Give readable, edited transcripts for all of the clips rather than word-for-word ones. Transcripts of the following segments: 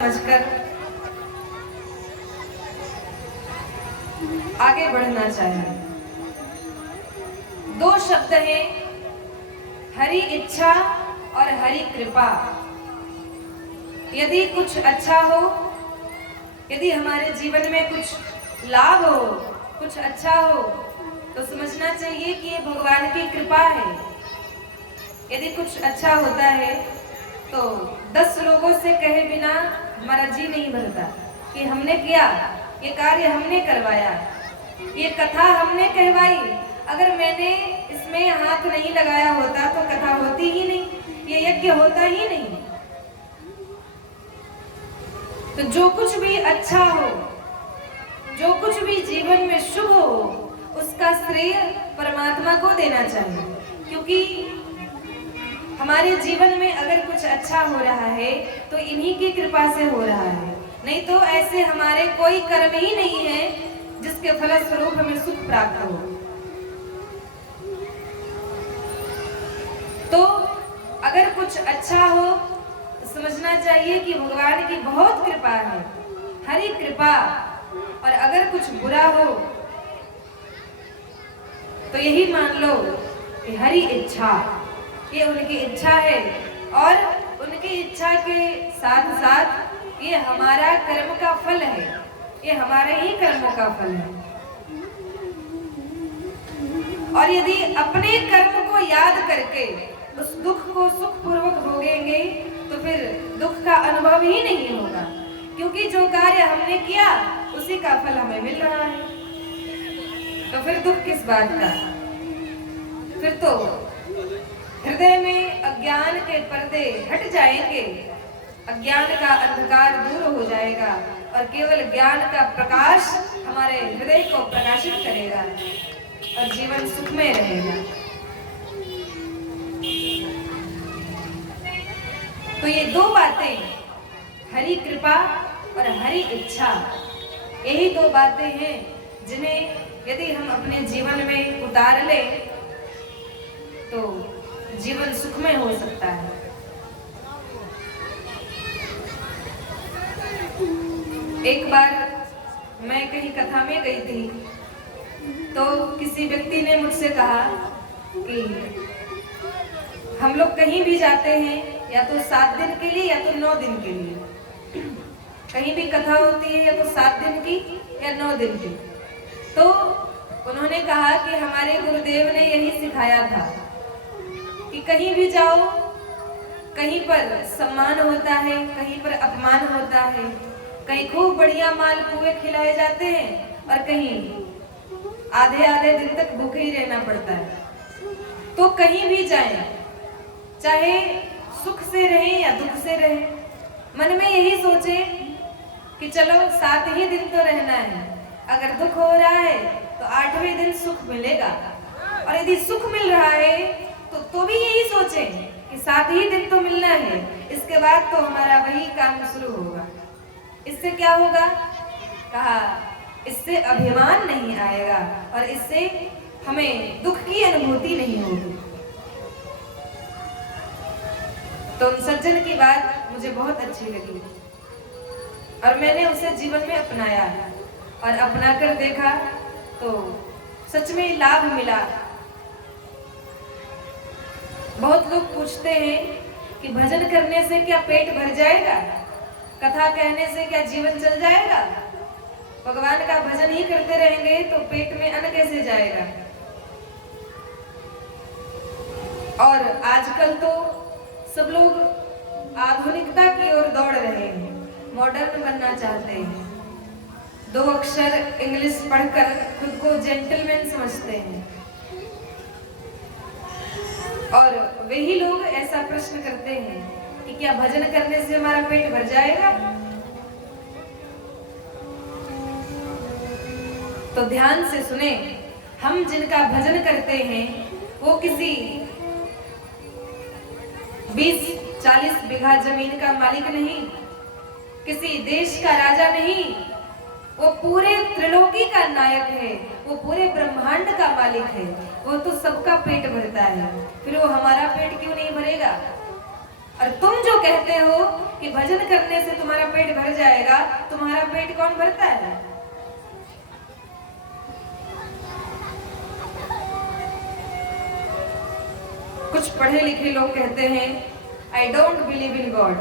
समझकर आगे बढ़ना चाहिए। दो शब्द हैं, हरि इच्छा और हरि कृपा। यदि कुछ अच्छा हो, यदि हमारे जीवन में कुछ लाभ हो, कुछ अच्छा हो, तो समझना चाहिए कि ये भगवान की कृपा है। यदि कुछ अच्छा होता है तो 10 लोगों से कहे बिना हमारा जी नहीं भरता कि हमने किया, ये कार्य हमने करवाया, ये कथा हमने कहवाई। अगर मैंने इसमें हाथ नहीं लगाया होता तो कथा होती ही नहीं, ये यज्ञ होता ही नहीं। तो जो कुछ भी अच्छा हो, जो कुछ भी जीवन में शुभ हो, उसका श्रेय परमात्मा को देना चाहिए। क्योंकि हमारे जीवन में अगर कुछ अच्छा हो रहा है तो इन्हीं की कृपा से हो रहा है, नहीं तो ऐसे हमारे कोई कर्म ही नहीं है जिसके फलस्वरूप हमें सुख प्राप्त हो। तो अगर कुछ अच्छा हो तो समझना चाहिए कि भगवान की बहुत कृपा है, हरि कृपा। और अगर कुछ बुरा हो तो यही मान लो कि हरि इच्छा, ये उनकी इच्छा है। और उनकी इच्छा के साथ साथ ये हमारा कर्म का फल है, ये हमारे ही कर्मों का फल है। और यदि अपने कर्म को याद करके उस दुख को सुखपूर्वक भोगेंगे तो फिर दुख का अनुभव ही नहीं होगा, क्योंकि जो कार्य हमने किया उसी का फल हमें मिल रहा है। तो फिर दुख किस बात का? फिर तो हृदय में अज्ञान के पर्दे हट जाएंगे, अज्ञान का अंधकार दूर हो जाएगा और केवल ज्ञान का प्रकाश हमारे हृदय को प्रकाशित करेगा और जीवन सुखमय रहेगा। तो ये दो बातें, हरि कृपा और हरि इच्छा, यही दो बातें हैं जिन्हें यदि हम अपने जीवन में उतार लें तो जीवन सुखमय हो सकता है। एक बार मैं कहीं कथा में गई थी तो किसी व्यक्ति ने मुझसे कहा कि हम लोग कहीं भी जाते हैं या तो 7 दिन के लिए या तो 9 दिन के लिए, कहीं भी कथा होती है या तो 7 दिन की या 9 दिन की। तो उन्होंने कहा कि हमारे गुरुदेव ने यही सिखाया था कि कहीं भी जाओ, कहीं पर सम्मान होता है, कहीं पर अपमान होता है, कहीं खूब बढ़िया माल पुए खिलाए जाते हैं और कहीं आधे आधे दिन तक भूखे ही रहना पड़ता है। तो कहीं भी जाएं, चाहे सुख से रहें या दुख से रहें, मन में यही सोचे कि चलो 7 ही दिन तो रहना है। अगर दुख हो रहा है तो 8वें दिन सुख मिलेगा, और यदि सुख मिल रहा है तो भी यही सोचें कि 7 ही दिन तो मिलना है, इसके बाद तो हमारा वही काम शुरू होगा। इससे क्या होगा? कहा इससे अभिमान नहीं आएगा और इससे हमें दुख की अनुभूति नहीं होगी। तो उन सज्जन की बात मुझे बहुत अच्छी लगी और मैंने उसे जीवन में अपनाया और अपना कर देखा तो सच में लाभ मिला। बहुत लोग पूछते हैं कि भजन करने से क्या पेट भर जाएगा, कथा कहने से क्या जीवन चल जाएगा, भगवान का भजन ही करते रहेंगे तो पेट में अन्न कैसे जाएगा। और आजकल तो सब लोग आधुनिकता की ओर दौड़ रहे हैं, मॉडर्न बनना चाहते हैं, 2 अक्षर इंग्लिश पढ़कर खुद को जेंटलमैन समझते हैं। और वही लोग ऐसा प्रश्न करते हैं कि क्या भजन करने से हमारा पेट भर जाएगा? तो ध्यान से सुने, हम जिनका भजन करते हैं वो किसी 20-40 बीघा जमीन का मालिक नहीं, किसी देश का राजा नहीं, वो पूरे त्रिलोकी का नायक है, वो पूरे ब्रह्मांड का मालिक है। वो तो सबका पेट भरता है, फिर वो हमारा पेट क्यों नहीं भरेगा? और तुम जो कहते हो कि भजन करने से तुम्हारा पेट भर जाएगा, तुम्हारा पेट कौन भरता है? कुछ पढ़े लिखे लोग कहते हैं I don't believe in God,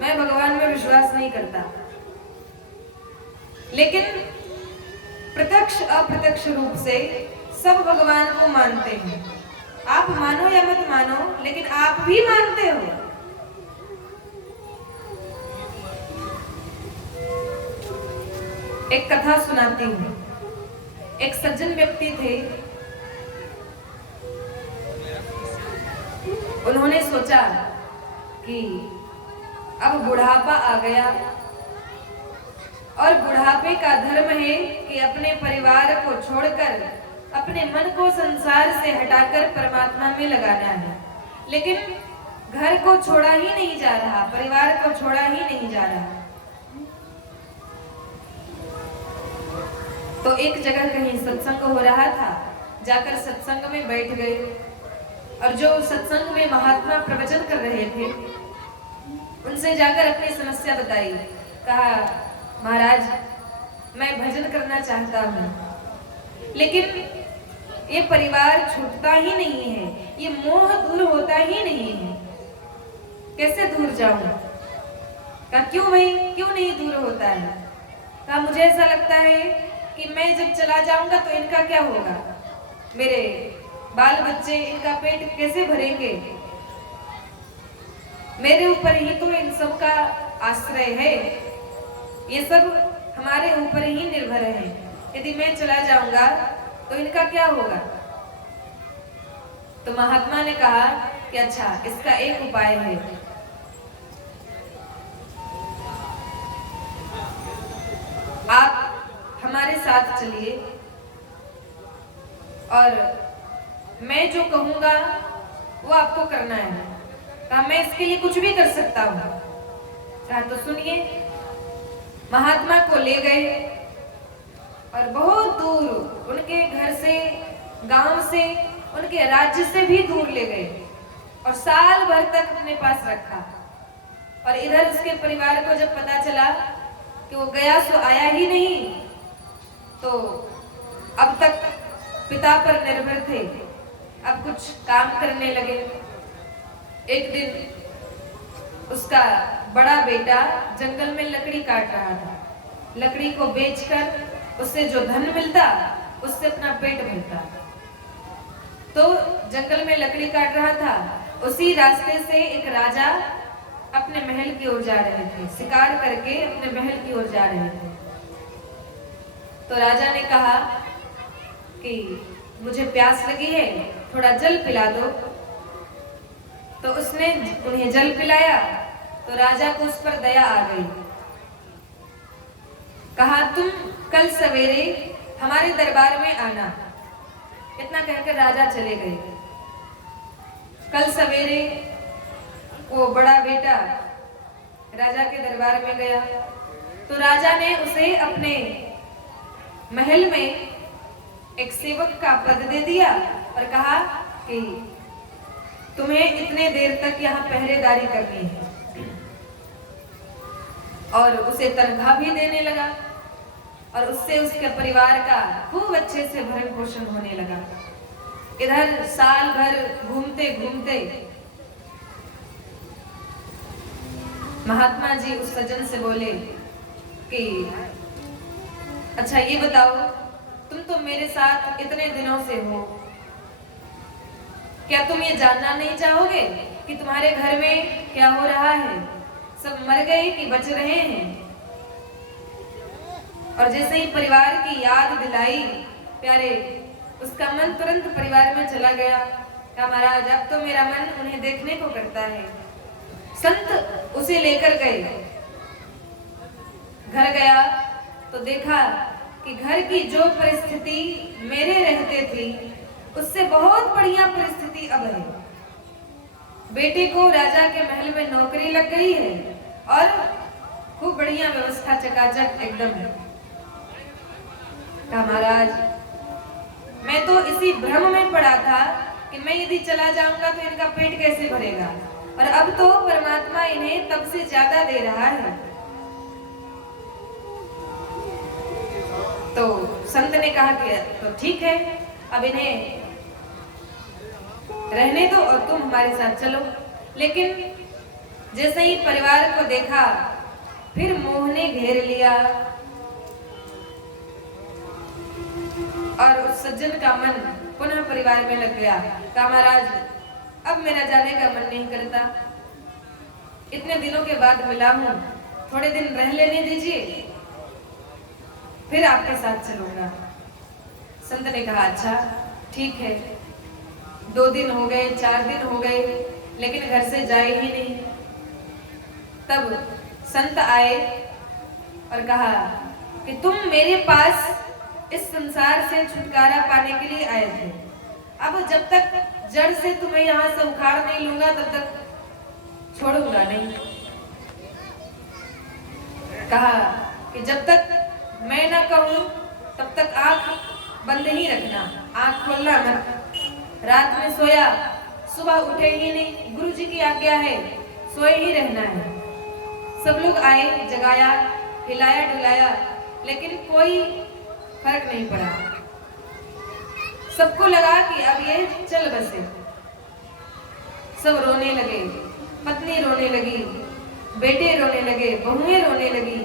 मैं भगवान में विश्वास नहीं करता। लेकिन प्रत्यक्ष अप्रत्यक्ष रूप से सब भगवान को मानते हैं। आप मानो या मत मानो, लेकिन आप भी मानते हो। एक कथा सुनाती हूँ। एक सज्जन व्यक्ति थे, उन्होंने सोचा कि अब बुढ़ापा आ गया और बुढ़ापे का धर्म है कि अपने परिवार को छोड़कर अपने मन को संसार से हटाकर परमात्मा में लगाना है। लेकिन घर को छोड़ा ही नहीं जा रहा, परिवार को छोड़ा ही नहीं जा रहा। तो एक जगह कहीं सत्संग हो रहा था, जाकर सत्संग में बैठ गए और जो सत्संग में महात्मा प्रवचन कर रहे थे उनसे जाकर अपनी समस्या बताई। कहा महाराज, मैं भजन करना चाहता हूँ, लेकिन ये परिवार छूटता ही नहीं है, ये मोह दूर होता ही नहीं है, कैसे दूर जाऊं? कहा क्यों भाई, क्यों नहीं दूर होता है? कहा मुझे ऐसा लगता है कि मैं जब चला जाऊंगा तो इनका क्या होगा, मेरे बाल बच्चे, इनका पेट कैसे भरेंगे? मेरे ऊपर ही तो इन सब का आश्रय है, ये सब हमारे ऊपर ही निर्भर है। यदि मैं चला जाऊंगा तो इनका क्या होगा? तो महात्मा ने कहा कि अच्छा, इसका एक उपाय है। आप हमारे साथ चलिए और मैं जो कहूंगा वो आपको करना है। कहा मैं इसके लिए कुछ भी कर सकता हूं। कहा तो सुनिए। महात्मा को ले गए और बहुत दूर, उनके घर से, गांव से, उनके राज्य से भी दूर ले गए और साल भर तक अपने पास रखा। और इधर उसके परिवार को जब पता चला कि वो गया सो आया ही नहीं, तो अब तक पिता पर निर्भर थे, अब कुछ काम करने लगे। एक दिन उसका बड़ा बेटा जंगल में लकड़ी काट रहा था। लकड़ी को बेचकर उससे जो धन मिलता उससे अपना पेट भरता। तो जंगल में लकड़ी काट रहा था, उसी रास्ते से एक राजा अपने महल की ओर जा रहे थे, शिकार करके अपने महल की ओर जा रहे थे। तो राजा ने कहा कि मुझे प्यास लगी है, थोड़ा जल पिला दो। तो उसने उन्हें जल पिलाया तो राजा को उस पर दया आ गई। कहा तुम कल सवेरे हमारे दरबार में आना। इतना कहकर राजा चले गए। कल सवेरे वो बड़ा बेटा राजा के दरबार में गया तो राजा ने उसे अपने महल में एक सेवक का पद दे दिया और कहा कि तुम्हें इतने देर तक यहाँ पहरेदारी करनी है, और उसे तनख्वाह भी देने लगा और उससे उसके परिवार का खूब अच्छे से भरण पोषण होने लगा। इधर साल भर घूमते घूमते महात्मा जी उस सज्जन से बोले कि अच्छा ये बताओ, तुम तो मेरे साथ इतने दिनों से हो, क्या तुम ये जानना नहीं चाहोगे कि तुम्हारे घर में क्या हो रहा है? सब मर गए कि बच रहे हैं? और जैसे ही परिवार की याद दिलाई प्यारे, उसका मन तुरंत परिवार में चला गया। क्या महाराज, अब तो मेरा मन उन्हें देखने को करता है। संत उसे लेकर गए, घर गया तो देखा कि घर की जो परिस्थिति मेरे रहते थी उससे बहुत बढ़िया परिस्थिति अब है। बेटे को राजा के महल में नौकरी लग गई है और खूब बढ़िया व्यवस्था, चकाचक एकदम है। कहा महाराज, मैं तो इसी भ्रम में पड़ा था कि मैं यदि चला जाऊंगा तो इनका पेट कैसे भरेगा, और अब तो परमात्मा इन्हें तब से ज्यादा दे रहा है। तो संत ने कहा कि तो ठीक है, अब इन्हें रहने दो और तुम हमारे साथ चलो। लेकिन जैसे ही परिवार को देखा, फिर मोह ने घेर लिया और उस सज्जन का मन पुनः परिवार में लग गया। कहा महाराज, अब मेरा जाने का मन नहीं करता, इतने दिनों के बाद मिला हूं, थोड़े दिन रह लेने दीजिए, फिर आपके साथ चलूंगा। संत ने कहा अच्छा ठीक है। 2 दिन हो गए, 4 दिन हो गए, लेकिन घर से जाए ही नहीं। तब संत आए और कहा कि तुम मेरे पास इस संसार से छुटकारा पाने के लिए आए थे, अब जब तक जड़ से तुम्हें यहाँ से उखाड़ नहीं लूंगा तब तक छोड़ूंगा नहीं। कहा कि जब तक मैं ना कहूं तब तक आंख बंद ही रखना, आंख खोलना मत। रात में सोया, सुबह उठे ही नहीं, गुरु जी की आज्ञा है, सोए ही रहना है। सब लोग आए, जगाया, हिलाया डुलाया, लेकिन कोई फर्क नहीं पड़ा। सबको लगा कि अब ये चल बसे। सब रोने लगे, पत्नी रोने लगी, बेटे रोने लगे, बहुएं रोने लगी।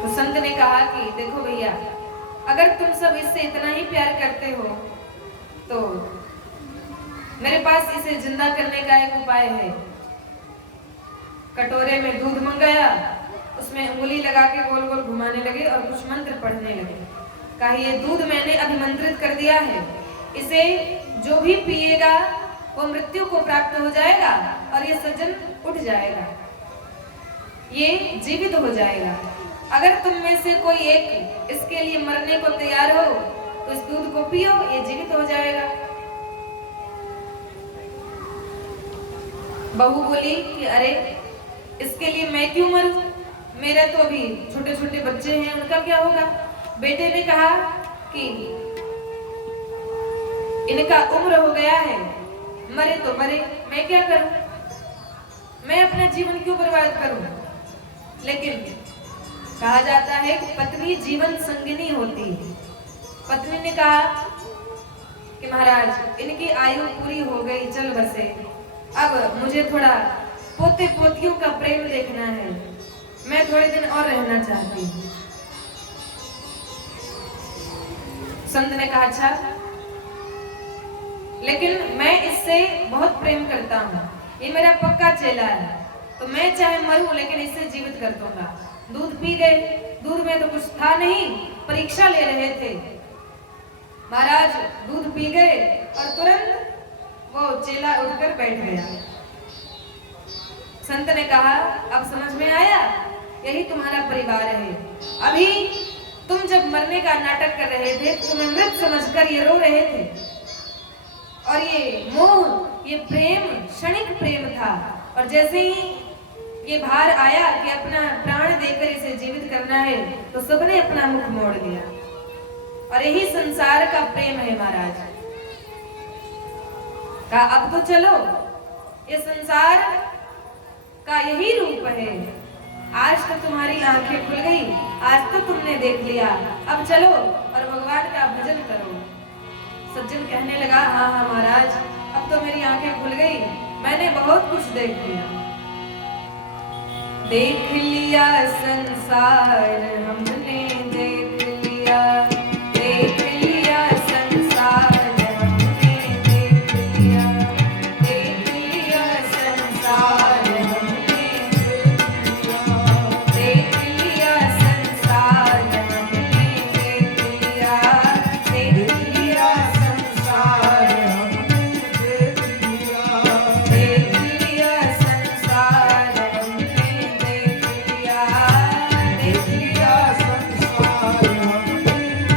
तो संत ने कहा कि देखो भैया, अगर तुम सब इससे इतना ही प्यार करते हो तो मेरे पास इसे जिंदा करने का एक उपाय है। कटोरे में दूध मंगाया, उसमें उंगली लगा के गोल गोल घुमाने लगे और कुछ मंत्र पढ़ने लगे। कहा ये दूध मैंने अभिमंत्रित कर दिया है, इसे जो भी पिएगा वो मृत्यु को प्राप्त हो जाएगा और ये सज्जन उठ जाएगा, ये जीवित हो जाएगा। अगर तुम में से कोई एक इसके लिए मरने को तैयार हो तो इस दूध को पियो, ये जीवित हो जाएगा। बहू बोली कि अरे इसके लिए मैं क्यों मरूं, मेरे तो अभी छोटे छोटे बच्चे हैं, उनका क्या होगा। बेटे ने कहा कि इनका उम्र हो गया है, मरे तो मरे, मैं क्या करूं, मैं अपना जीवन क्यों बर्बाद करूं। लेकिन कहा जाता है कि पत्नी जीवन संगिनी होती है। पत्नी ने कहा कि महाराज इनकी आयु पूरी हो गई, चल बसे, अब मुझे थोड़ा पोते पोतियों का प्रेम देखना है, मैं थोड़े दिन और रहना चाहती हूँ। संत ने कहा अच्छा, लेकिन मैं इससे बहुत प्रेम करता हूँ, ये मेरा पक्का चेला है, तो मैं चाहे मरूं लेकिन इससे जीवित कर दूंगा। दूध पी गए, दूध में तो कुछ था नहीं, परीक्षा ले रहे थे। महाराज दूध पी गए और तुरंत वो चेला उठकर बैठ गया। संत ने कहा अब समझ में आया, यही तुम्हारा परिवार है। अभी तुम जब मरने का नाटक कर रहे थे, तुम्हें मृत समझकर ये रो रहे थे, और ये मोह, ये प्रेम क्षणिक प्रेम था, और जैसे ही ये भार आया कि अपना प्राण देकर इसे जीवित करना है, तो सबने अपना मुख मोड़ लिया। और यही संसार का प्रेम है महाराज। कहा अब तो चलो, ये संसार का यही रूप है। आज तो तुम्हारी आंखें खुल गई, आज तो तुमने देख लिया, अब चलो और भगवान का भजन करो। सज्जन कहने लगा हाँ हाँ महाराज, अब तो मेरी आंखें खुल गई, मैंने बहुत कुछ देख लिया। देख लिया संसार हमने, देख लिया, देख लिया संसार हमने, देख लिया, देख लिया संसार हमने, देख लिया संसार हमने, देख लिया, देख लिया संसार हमने, देख लिया संसार हमने, देख लिया संसार हमने।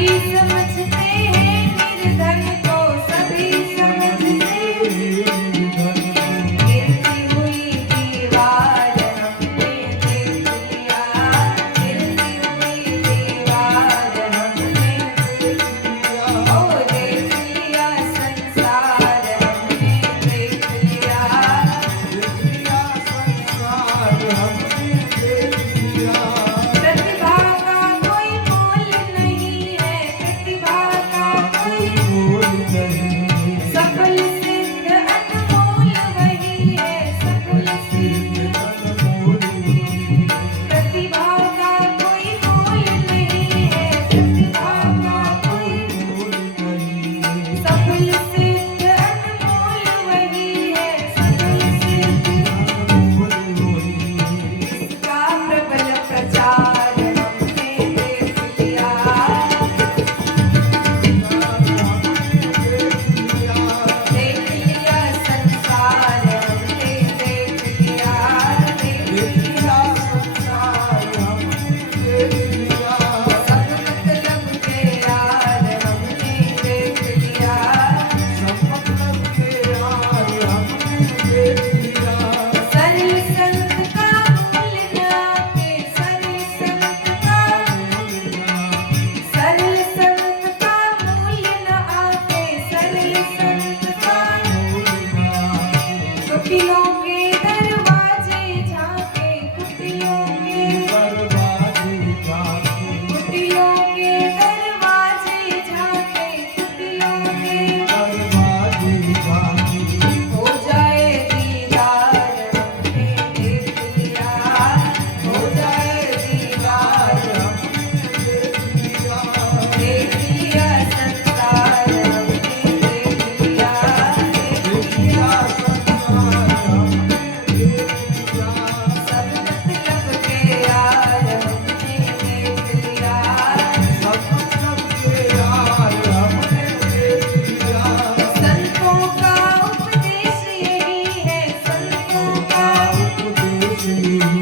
सभी समझते हैं निर्धन को, सभी समझते गिरती हुई दीवार हमने देख लिया, गिरती हुई दीवार हमने देख लिया, ओ देख लिया संसार हमने देख लिया, संसार हमने देख लिया। प्रतिभा का कोई मोल नहीं है, प्रतिभा का कोई मोल नहीं, सफल सिद्ध अनमोल वही है, सफल सिद्ध अनमोल नहीं। प्रतिभा का कोई मोल नहीं है, प्रतिभा का कोई मोल नहीं, सफल सिद्ध अनमोल वही है, सफल सिद्ध अनमोल नहीं। इसका प्रबल प्रचार हमने देख लिया, देख लिया संसार हमने देख लिया, देख लिया सब मतलब के यार हमने देख लिया, सरल संत का मूल न आके, सरल संत का मूल न आके, सरल संत का कुटिलों के दरवाजे झांके, कुटिलों के दरवाजे झांके, कुटिलों के हो जाए दीदार हमने देख लिया, हो जाए दीदार देख लिया संसार हमने देख लिया, देख लिया सब मतलब के यार हमने देख लिया, संतों का उपदेश यही है, संतों का उपदेश यही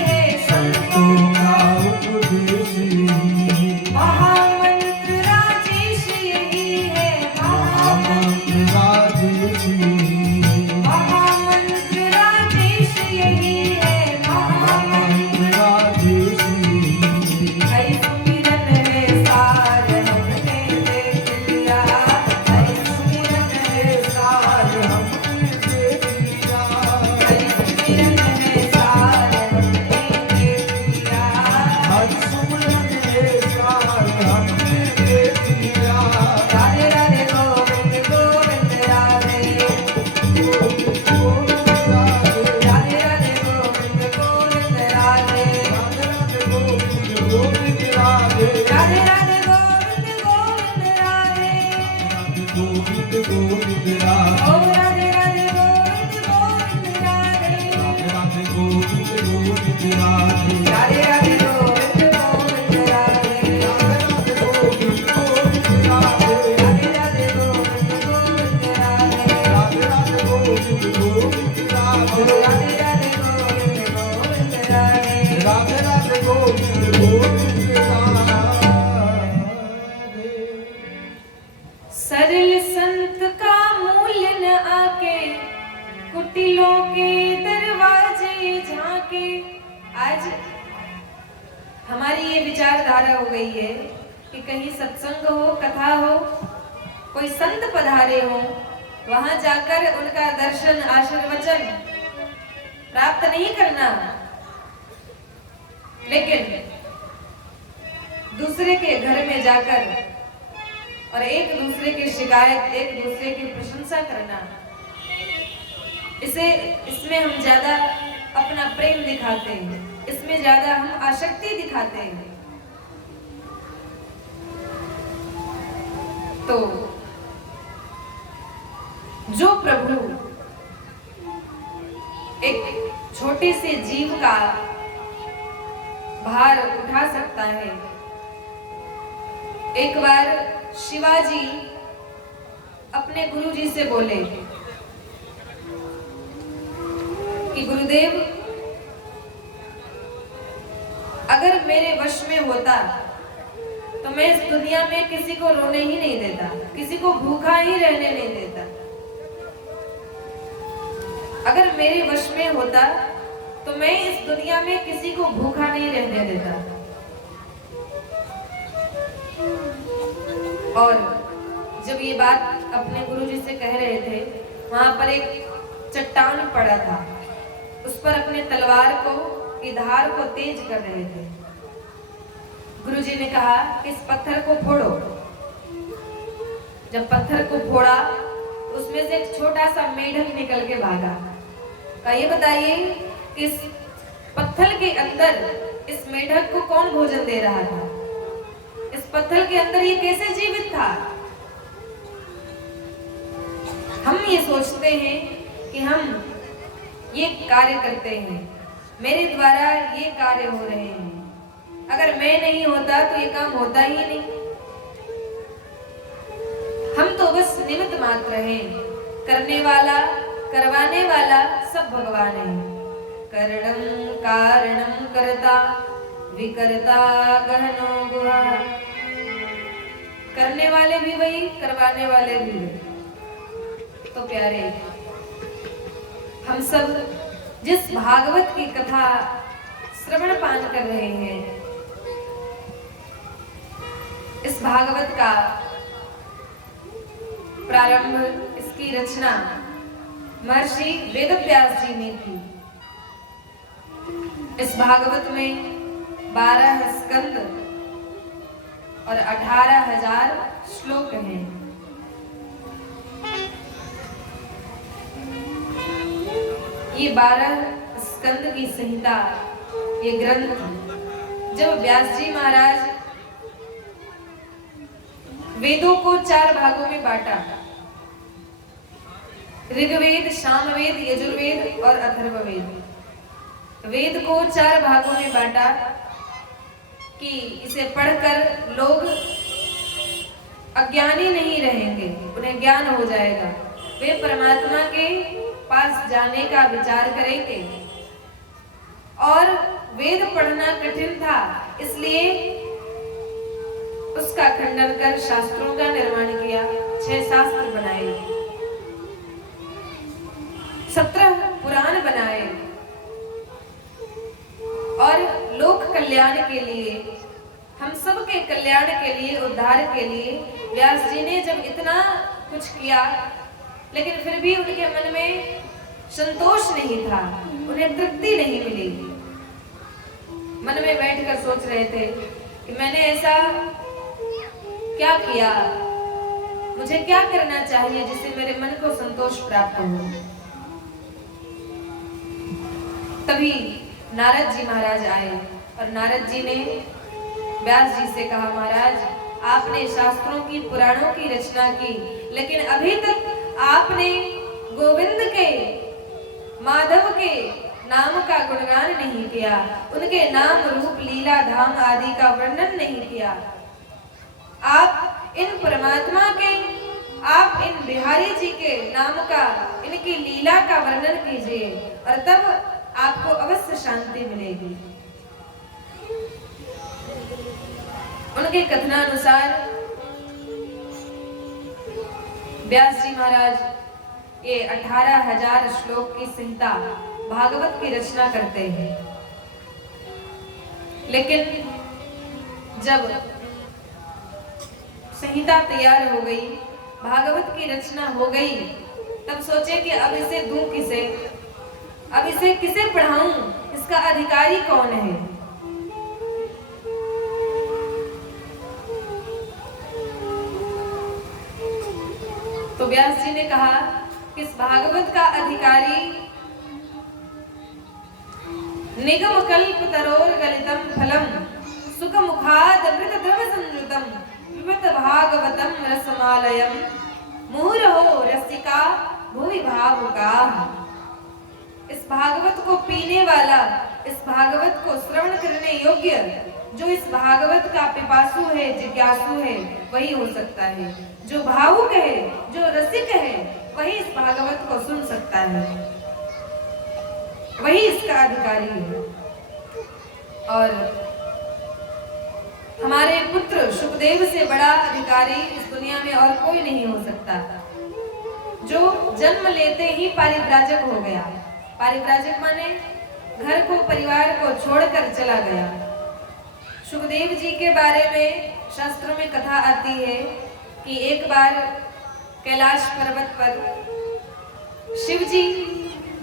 है, संतों महामंत्र राजेश यही है, महामंत्र राजेश यही है, हरि सुमिरन है सार हमने देख लिया, हरि सुमिरन है सार हरि सुमिरन है सार हमने देख लिया, राधे राधे गोविंद गोविंद राधे, राधे राधे गोविंद गोविंद राधे, राधे राधे गोविंद गोविंद राधे, ओ राधे राधे गोविंद गोविंद राधे, राधे राधे गोविंद गोविंद राधे, राधे राधे गोविंद गोविंद राधे, राधे राधे गोविंद गोविंद राधे। सरल संत का मूल्य न आके, कुटिलों के दरवाजे झांके। आज हमारी ये विचारधारा हो गई है कि कहीं सत्संग हो, कथा हो, कोई संत पधारे हो, वहां जाकर उनका दर्शन आशीर्वचन प्राप्त नहीं करना, लेकिन दूसरे के घर में जाकर और एक दूसरे की शिकायत, एक दूसरे की प्रशंसा करना, इसमें हम ज्यादा अपना प्रेम दिखाते हैं, इसमें ज्यादा हम आसक्ति दिखाते हैं। तो जो प्रभु एक छोटे से जीव का भार उठा सकता है, एक बार शिवाजी अपने गुरुजी से बोले कि गुरुदेव अगर मेरे वश में होता तो मैं इस दुनिया में किसी को रोने ही नहीं देता, किसी को भूखा ही रहने नहीं देता। अगर मेरे वश में होता तो मैं इस दुनिया में किसी को भूखा नहीं रहने देता। और जब ये बात अपने गुरुजी से कह रहे थे, वहां पर एक चट्टान पड़ा था, उस पर अपने तलवार को की धार को तेज कर रहे थे। गुरुजी ने कहा कि इस पत्थर को फोड़ो। जब पत्थर को फोड़ा, उसमें से एक छोटा सा मेढक निकल के भागा। ये बताइए कि इस पत्थर के अंदर इस मेढक को कौन भोजन दे रहा था? इस पत्थर के अंदर ये कैसे जीवित था? हम ये सोचते हैं कि हम ये कार्य करते हैं, मेरे द्वारा ये कार्य हो रहे हैं, अगर मैं नहीं होता तो ये काम होता ही नहीं। हम तो बस निमित्त मात्र हैं, करने वाला करवाने वाला सब भगवान है। करणम कारणम करता विकर्ता गहनो गुहा। करने वाले भी वही, करवाने वाले भी वही। तो प्यारे, हम सब जिस भागवत की कथा श्रवण पान कर रहे हैं, इस भागवत का प्रारंभ, इसकी रचना महर्षि वेदव्यास जी ने की। इस भागवत में 12 स्कंद और 18,000 श्लोक हैं। ये 12 स्कंद की संहिता, ये ग्रंथ जब व्यास जी महाराज वेदों को 4 भागों में बांटा, ऋग्वेद, सामवेद, यजुर्वेद और अथर्ववेद। वेद को 4 भागों में बांटा कि इसे पढ़कर लोग अज्ञानी नहीं रहेंगे, उन्हें ज्ञान हो जाएगा, वे परमात्मा के पास जाने का विचार करेंगे। और वेद पढ़ना कठिन था, इसलिए उसका खंडन कर शास्त्रों का निर्माण किया। 6 शास्त्र बनाए, 17 पुराण बनाए और लोक कल्याण के लिए, हम सब के कल्याण के लिए, उद्धार के लिए व्यास जी ने जब इतना कुछ किया, लेकिन फिर भी उनके मन में संतोष नहीं था, उन्हें तृप्ति नहीं मिली। मन में बैठकर सोच रहे थे कि मैंने ऐसा क्या किया, मुझे क्या करना चाहिए जिससे मेरे मन को संतोष प्राप्त हो। तभी नारद जी महाराज आए और नारद जी ने व्यास जी से कहा, महाराज आपने शास्त्रों की, पुराणों की रचना की, लेकिन अभी तक आपने गोविंद के, माधव के नाम का गुणगान नहीं किया, उनके नाम रूप लीला धाम आदि का वर्णन नहीं किया। आप इन परमात्मा के, आप इन बिहारी जी के नाम का, इनकी लीला का वर्णन कीजिए और तब आपको अवश्य शांति मिलेगी। उनके कथनानुसार व्यास जी महाराज ये 18,000 श्लोक की संहिता भागवत की रचना करते हैं। लेकिन जब संहिता तैयार हो गई, भागवत की रचना हो गई, तब सोचे कि अब इसे दूं किसे, अब इसे किसे पढ़ाऊं, इसका अधिकारी कौन है। तो व्यास जी ने कहा कि इस भागवत का अधिकारी निगम कल्प तरोर गलितम फलम सुख मुखाद अमृत द्रव संयुतम विपत भागवतम रसमालयम मुहुरहो रसिका भुवि भावुका। इस भागवत को पीने वाला, इस भागवत को श्रवण करने योग्य, जो इस भागवत का पिपासु है, जिज्ञासु है, वही हो सकता है। जो भावुक है, जो रसिक है, वही इस भागवत को सुन सकता है, वही इसका अधिकारी है। और पुत्र सुखदेव से बड़ा अधिकारी इस दुनिया में और कोई नहीं हो सकता, जो जन्म लेते ही पारिव्राजक हो गया। पारिव्राजक माने घर को, परिवार को छोड़कर चला गया। सुखदेव जी के बारे में शास्त्रों में कथा आती है कि एक बार कैलाश पर्वत पर शिव जी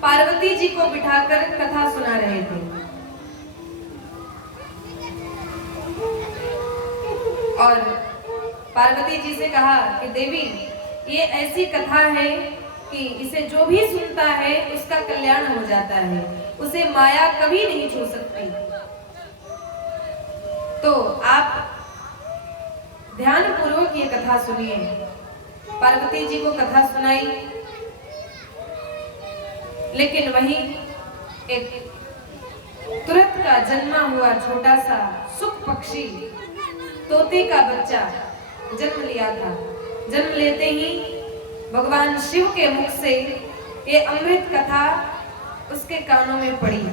पार्वती जी को बिठाकर कथा सुना रहे थे और पार्वती जी से कहा कि देवी, ये ऐसी कथा है कि इसे जो भी सुनता है उसका कल्याण हो जाता है, उसे माया कभी नहीं छू सकती। तो आप ध्यान पूर्वक ये कथा सुनिए। पार्वती जी को कथा सुनाई, लेकिन वहीं एक तुरंत का जन्मा हुआ छोटा सा सुख पक्षी, तोते का बच्चा जन्म लिया था। जन्म लेते ही भगवान शिव के मुख से ये अमृत कथा उसके कानों में पड़ी।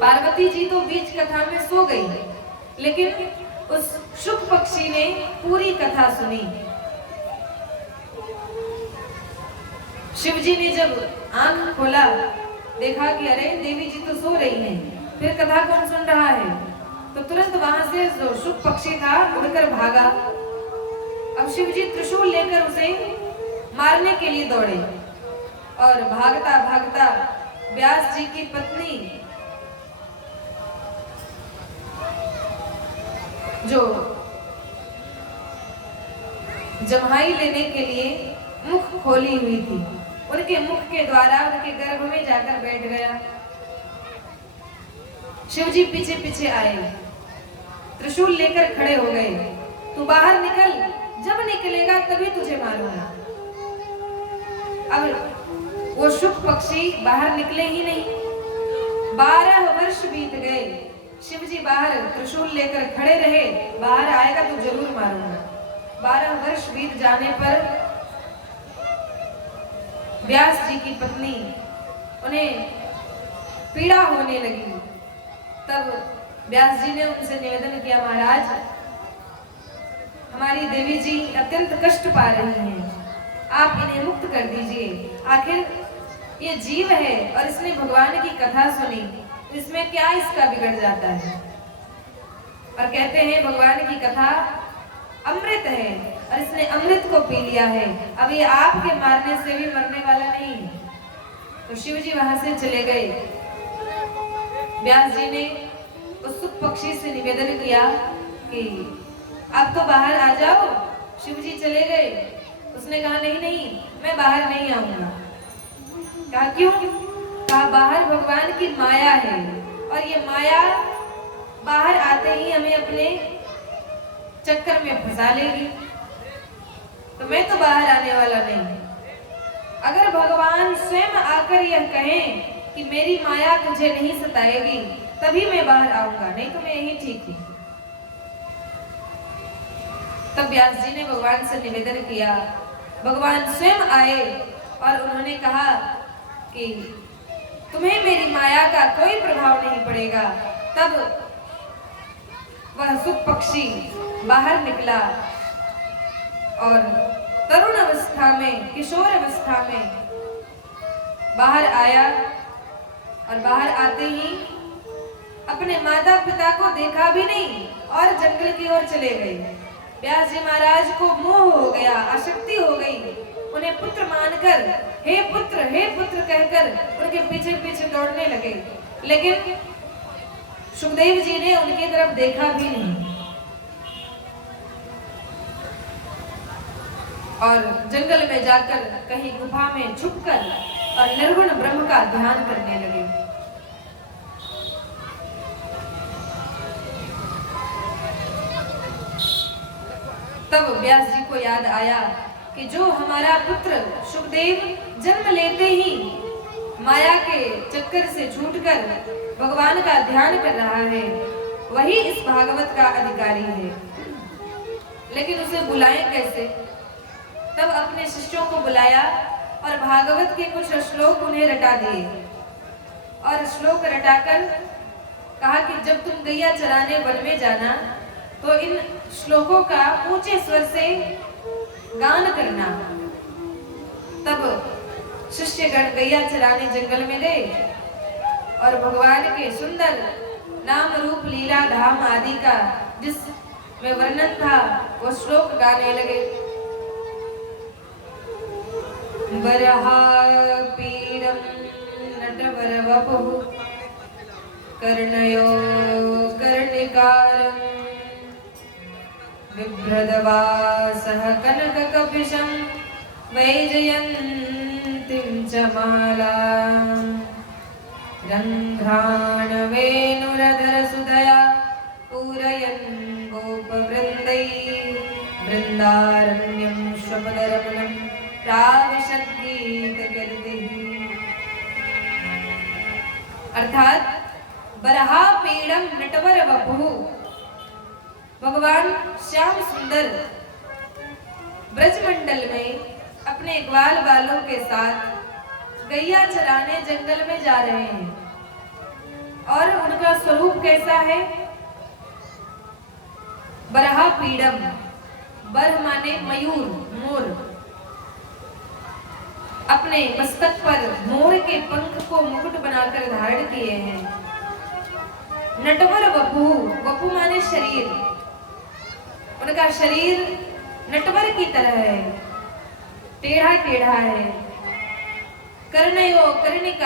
पार्वती जी तो बीच कथा में सो गई, लेकिन उस शुक पक्षी ने पूरी कथा सुनी। शिव जी ने जब आंख खोला, देखा कि अरे देवी जी तो सो रही हैं, फिर कथा कौन सुन रहा है, तो तुरंत वहां से जो शुक पक्षी था उड़कर भागा। अब शिव जी त्रिशूल लेकर उसे मारने के लिए दौड़े और भागता भागता व्यास जी की पत्नी जो जम्हाई लेने के लिए मुख खोली हुई थी, उनके मुख के द्वारा उनके गर्भ में जाकर बैठ गया। शिव जी पीछे पीछे आए, त्रिशूल लेकर खड़े हो गए। तू बाहर निकल, जब निकलेगा तभी तुझे मारूंगा। अब वो शुक पक्षी बाहर निकले ही नहीं। 12 वर्ष बीत गए, शिव जी बाहर त्रिशूल लेकर खड़े रहे, बाहर आएगा तो जरूर मारूंगा। 12 वर्ष बीत जाने पर व्यास जी की पत्नी, उन्हें पीड़ा होने लगी। तब व्यास जी ने उनसे निवेदन किया, महाराज, हमारी देवी जी अत्यंत कष्ट पा रही हैं, आप इन्हें मुक्त कर दीजिए। आखिर ये जीव है और इसने भगवान की कथा सुनी, इसमें क्या इसका बिगड़ जाता है। और कहते हैं भगवान की कथा अमृत है और इसने अमृत को पी लिया है, अब ये आपके मारने से भी मरने वाला नहीं है। तो शिव जी वहां से चले गए। व्यास जी ने उस सुख पक्षी से निवेदन किया कि अब तो बाहर आ जाओ। शिव जी चले गए। उसने कहा नहीं नहीं, मैं बाहर नहीं आऊंगा। कहा क्यों? कहा बाहर भगवान की माया है और ये माया बाहर आते ही हमें अपने चक्कर में फंसा लेगी, तो मैं तो बाहर आने वाला नहीं। अगर भगवान स्वयं आकर यह कहें कि मेरी माया तुझे नहीं सताएगी, तभी मैं बाहर आऊंगा, नहीं तो मैं यही ठीक हूं। तब व्यास जी ने भगवान से निवेदन किया। भगवान स्वयं आए और उन्होंने कहा कि तुम्हें मेरी माया का कोई प्रभाव नहीं पड़ेगा। तब वह सुख पक्षी बाहर निकला और तरुण अवस्था में, किशोर अवस्था में बाहर आया और बाहर आते ही अपने माता पिता को देखा भी नहीं और जंगल की ओर चले गए। व्यास जी महाराज को मोह हो गया, आसक्ति हो गई। उन्हें पुत्र मानकर हे पुत्र कहकर उनके पीछे पीछे दौड़ने लगे, लेकिन सुखदेव जी ने उनकी तरफ देखा भी नहीं और जंगल में जाकर कहीं गुफा में छुपकर और निर्गुण ब्रह्म का ध्यान करने लगे। तब व्यास जी को याद आया कि जो हमारा पुत्र सुखदेव जन्म लेते ही माया के चक्कर से छूटकर भगवान का ध्यान कर रहा है, वही इस भागवत का अधिकारी है, लेकिन उसे बुलाएं कैसे? तब अपने शिष्यों को बुलाया और भागवत के कुछ श्लोक उन्हें रटा दिए और श्लोक रटाकर कहा कि जब तुम गैया चराने वन में जाना तो इन श्लोकों का ऊंचे स्वर से गान करना। तब शिष्यगण गैया चराने जंगल में गए और भगवान के सुंदर नाम रूप लीला धाम आदि का जिसमें वर्णन था वो श्लोक गाने लगे। बरहा पीडम नटवर वपुः कर्णयो कर्णिकारं बिभ्रदवासः कनककपिशं वैजयन्तीं च मालाम् रङ्घ्राणवेणुरधरसुधया पूरयन् गोपवृन्दैः वृन्दारण्यं स्वपदरमणं प्राविशद्गीतकीर्तिः। अर्थात बरहा पीड़म नटवर वपुः, भगवान श्याम सुंदर ब्रजमंडल में अपने ग्वाल बालों के साथ गैया चराने जंगल में जा रहे हैं। और उनका स्वरूप कैसा है? बरहा पीड़म, बर माने मयूर, मोर। अपने मस्तक पर मोर के पंख को मुकुट बनाकर धारण किए हैं। नटवर वपु, वपु माने शरीर। उनका शरीर नटवर की तरह है, टेढ़ा टेढ़ा है। कर्णयो कर्णिका